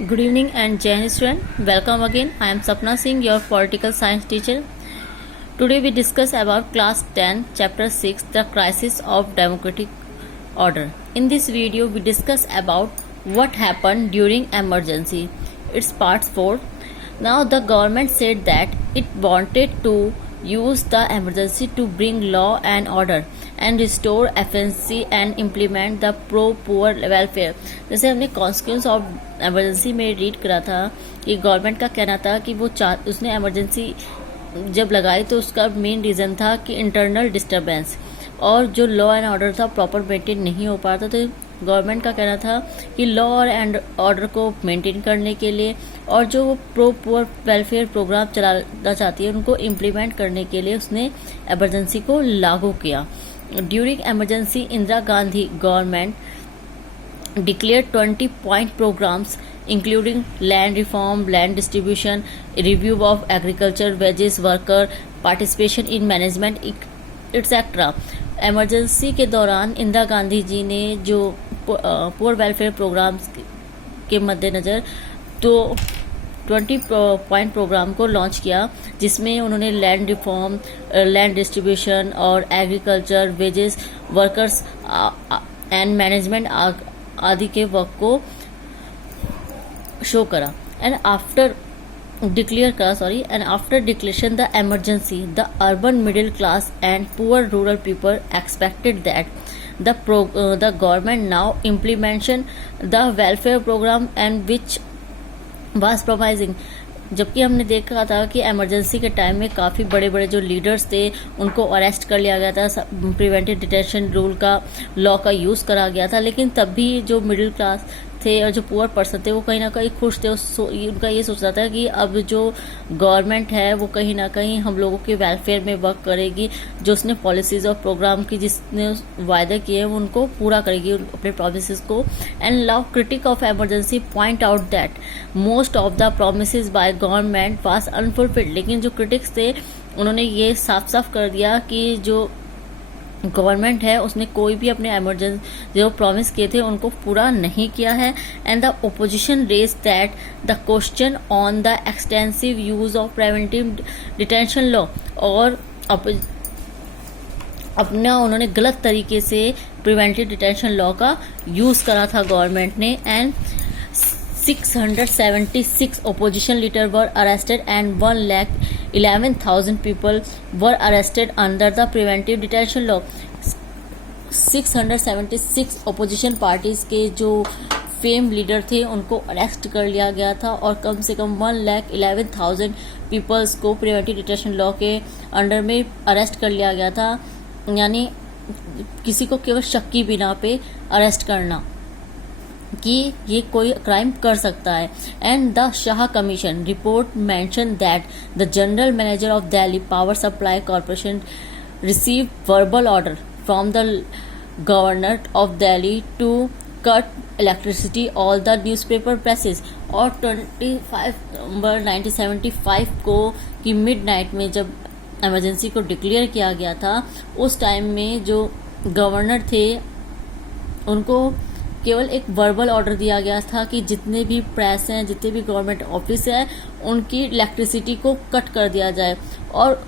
Good evening and Jai Hind student. Welcome again. I am Sapna Singh, your political science teacher. Today we discuss about class 10, chapter 6, the crisis of democratic order. In this video we discuss about what happened during emergency. It's part 4. Now the government said that it wanted to use the emergency to bring law and order and restore efficiency and implement the pro poor welfare. जैसे हमने consequence of emergency में read करा था कि government का कहना था कि उसने एमरजेंसी जब लगाई तो उसका मेन रीज़न था कि इंटरनल डिस्टर्बेंस और जो लॉ एंड ऑर्डर था प्रॉपर मेंटेन नहीं हो पा रहा था। तो गवर्नमेंट का कहना था कि लॉ एंड ऑर्डर को मेंटेन करने के लिए और जो वो प्रो पुअर वेलफेयर प्रोग्राम चलाना चाहती है उनको इम्प्लीमेंट करने के लिए उसने एमरजेंसी को लागू किया। During emergency Indira Gandhi government declared 20 point programs including land reform, land distribution, review of agriculture, wages worker, participation in management, etc. Emergency के दौरान इंदिरा गांधी जी ने जो पुअर वेलफेयर प्रोग्राम्स के मद्देनज़र तो 20 पॉइंट प्रोग्राम को लॉन्च किया, जिसमें उन्होंने लैंड रिफॉर्म, लैंड डिस्ट्रीब्यूशन और agriculture, wages workers and management आदि के वर्क को शो करा। And after declaration the emergency, the urban middle class and poor rural people expected that the government now implementation the welfare program and which was promising। जबकि हमने देखा था कि emergency के टाइम में काफ़ी बड़े बड़े जो लीडर्स थे उनको अरेस्ट कर लिया गया था, प्रिवेंटिव डिटेंशन रूल का लॉ का यूज़ करा गया था, लेकिन तब भी जो मिडिल क्लास थे और जो पुअर पर्सन थे वो कहीं ना कहीं खुश थे। उनका ये सोचता था कि अब जो गवर्नमेंट है वो कहीं ना कहीं हम लोगों के वेलफेयर में वर्क करेगी, जो उसने पॉलिसीज और प्रोग्राम की जिसने वायदे किए हैं उनको पूरा करेगी अपने प्रोमिसेस को। And law critic of emergency point out that most of the promises by government was unfulfilled. लेकिन जो क्रिटिक्स थे उन्होंने ये साफ साफ कर दिया कि जो गवर्नमेंट है उसने कोई भी अपने इमरजेंसी जो प्रॉमिस किए थे उनको पूरा नहीं किया है। And the opposition raise that the question on the extensive use of preventive detention law और अपना उन्होंने गलत तरीके से प्रिवेंटिव डिटेंशन लॉ का यूज करा था गवर्नमेंट ने। And 676 opposition leaders were arrested and 1,11,000 people were arrested under the preventive detention law। 676 opposition parties के जो फेम लीडर थे उनको अरेस्ट कर लिया गया था और कम से कम 1,11,000 पीपल्स को प्रिवेंटिव डिटेंशन लॉ के अंडर में अरेस्ट कर लिया गया था, यानी किसी को केवल शक की बिना पे अरेस्ट करना कि ये कोई क्राइम कर सकता है। And the Shah commission report mention that the general manager of Delhi power supply corporation receive verbal order from the governor of Delhi to cut electricity all the newspaper presses. और 25 नवंबर 1975 को कि मिडनाइट में जब इमरजेंसी को डिक्लेयर किया गया था उस टाइम में जो गवर्नर थे उनको केवल एक वर्बल ऑर्डर दिया गया था कि जितने भी प्रेस हैं, जितने भी गवर्नमेंट ऑफिस है उनकी इलेक्ट्रिसिटी को कट कर दिया जाए। और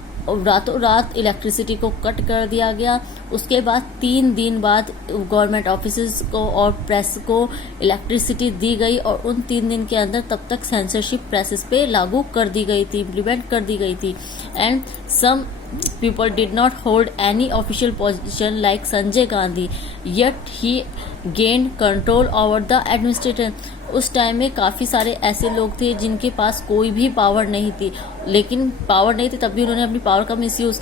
रातों रात इलेक्ट्रिसिटी को कट कर दिया गया। उसके बाद 3 दिन बाद गवर्नमेंट ऑफिस को और प्रेस को इलेक्ट्रिसिटी दी गई और उन 3 दिन के अंदर तब तक सेंसरशिप प्रेसेस पे लागू कर दी गई थी, इम्प्लीमेंट कर दी गई थी। And some people did not hold any official position like Sanjay Gandhi, yet he gained control over the administration। उस टाइम में काफ़ी सारे ऐसे लोग थे जिनके पास कोई भी पावर नहीं थी, लेकिन पावर नहीं थी तब भी उन्होंने अपनी पावर का मिसयूज़,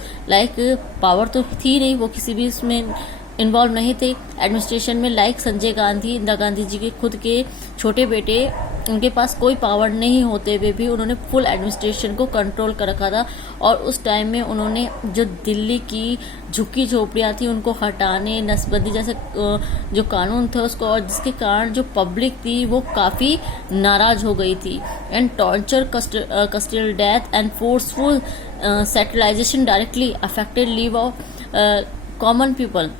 पावर तो थी नहीं, वो किसी भी इसमें इन्वॉल्व नहीं थे एडमिनिस्ट्रेशन में। संजय गांधी, इंदिरा गांधी जी के खुद के छोटे बेटे, उनके पास कोई पावर नहीं होते हुए भी उन्होंने फुल एडमिनिस्ट्रेशन को कंट्रोल कर रखा था। और उस टाइम में उन्होंने जो दिल्ली की झुग्गी झोपड़ियाँ थी उनको हटाने, नसबंदी जैसे जो कानून था उसको, और जिसके कारण जो पब्लिक थी वो काफ़ी नाराज़ हो गई थी। And torture, custodial death and forceful sterilisation directly affected live of common people.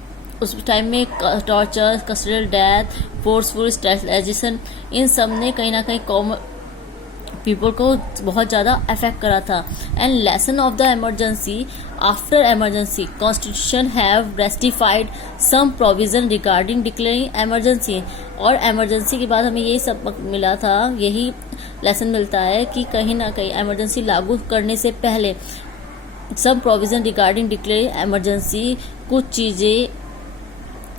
उस टाइम में torture, custodial death, forceful sterilisation, इन सब ने कहीं ना कहीं कॉमन पीपल को बहुत ज़्यादा अफेक्ट करा था। And lesson of the emergency, after emergency constitution have rectified some provision regarding declaring emergency. और इमरजेंसी के बाद हमें यही सबक मिला था, यही लेसन मिलता है कि कहीं ना कहीं इमरजेंसी लागू करने से पहले सम प्रोविजन रिगार्डिंग डिक्लेयरिंग इमरजेंसी, कुछ चीज़ें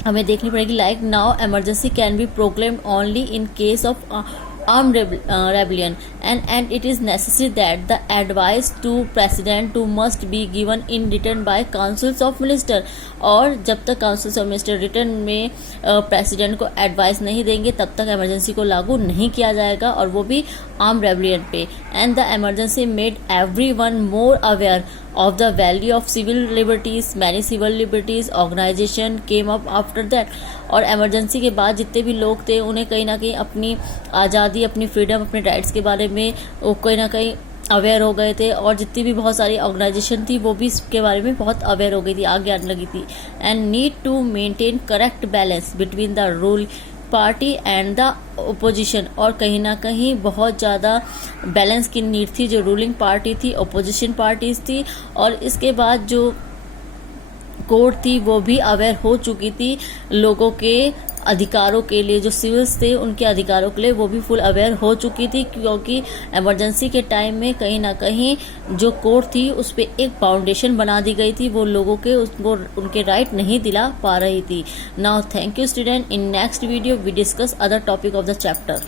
हमें देखनी पड़ेगी। Like now emergency can be proclaimed only in case of armed rebellion, and it is necessary that the advice to president to must be given in written by councils of minister। और जब तक councils of minister return में president को advice नहीं देंगे तब तक emergency को लागू नहीं किया जाएगा, और वो भी आर्म रेबलियन पे। And the emergency made everyone more aware of the value of civil liberties, many civil liberties organization came up after that। और इमरजेंसी के बाद जितने भी लोग थे उन्हें कहीं ना कहीं अपनी आज़ादी, अपनी फ्रीडम, अपने राइट्स के बारे में वो कहीं ना कहीं अवेयर हो गए थे, और जितनी भी बहुत सारी ऑर्गेनाइजेशन थी वो भी इसके बारे में बहुत अवेयर हो गई थी, आगे आने लगी थी। And need to maintain correct balance between the rule party and the opposition, और कहीं ना कहीं बहुत ज़्यादा बैलेंस की नीड थी, जो रूलिंग पार्टी थी, ओपोजिशन पार्टीज थी। और इसके बाद जो कोर्ट थी वो भी अवेयर हो चुकी थी लोगों के अधिकारों के लिए, जो सिविल्स थे उनके अधिकारों के लिए वो भी फुल अवेयर हो चुकी थी, क्योंकि इमरजेंसी के टाइम में कहीं ना कहीं जो कोर्ट थी उस पर एक फाउंडेशन बना दी गई थी, वो लोगों के उसको उनके राइट नहीं दिला पा रही थी। Now thank you student, in next video we discuss other topic of the chapter.